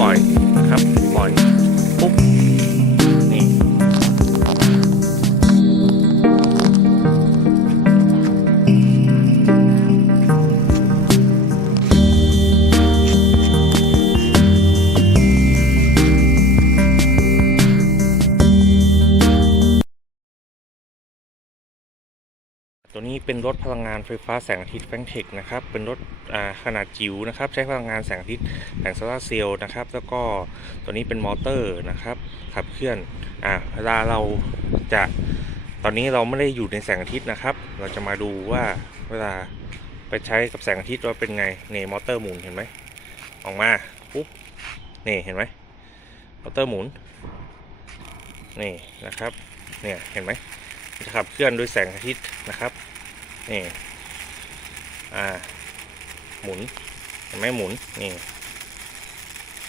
ป ตัวนี้เป็นรถพลังงานไฟฟ้าแสงอาทิตย์แฟงเทคนะครับ เป็นรถขนาดจิ๋วนะครับ ใช้พลังงานแสงอาทิตย์แสงโซลาร์เซลล์นะครับ แล้วก็ตัวนี้เป็นมอเตอร์นะครับ ขับเคลื่อนอ่าเวลาเราจะตอนนี้เราไม่ได้อยู่ในแสงอาทิตย์นะครับ เราจะมาดูว่าเวลาไปใช้กับแสงอาทิตย์ว่าเป็นไงนี่มอเตอร์หมุนเห็นไหมออกมาปุ๊บนี่เห็นไหมมอเตอร์หมุนนี่นะครับเนี่ยเห็นไหม จะขับเคลื่อนด้วยแสงอาทิตย์นะครับนี่อ่าหมุนเห็นไหมหมุนนี่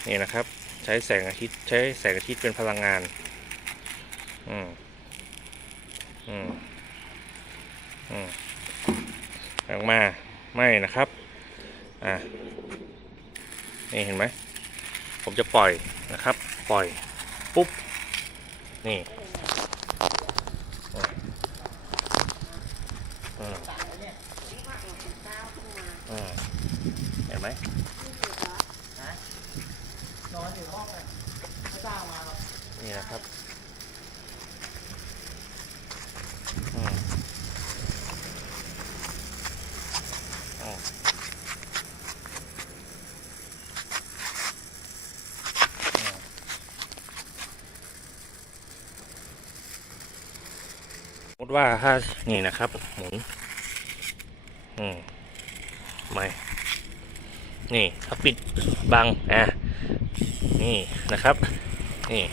นี่นะครับ ใช้แสงอาทิตย์ใช้แสงอาทิตย์เป็นพลังงานอืมอืมอืมออกมาไม่นะครับอ่านี่เห็นไหมผมจะปล่อยนะครับ ปล่อยปุ๊บนี่ อืมอืม เห็นไหมนอนอยู่ห้องน่ะพระเจ้ามาครับนี่นะครับอืมอืมอืมสมม ติว่าถ้านี่นะครับหมุนอืมไม่นี่ถ้าปิดบังอะนี่นะครับ นี่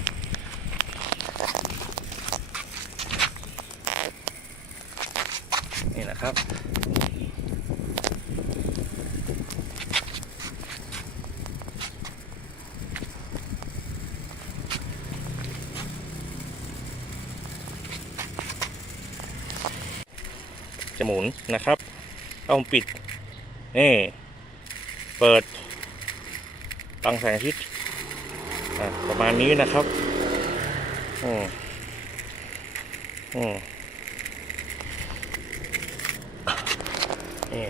นี่นะครับ จะหมุนนะครับต้องปิดนี่เปิดตังแสงอาทิตย์ประมาณนี้นะครับอืมอืมนี่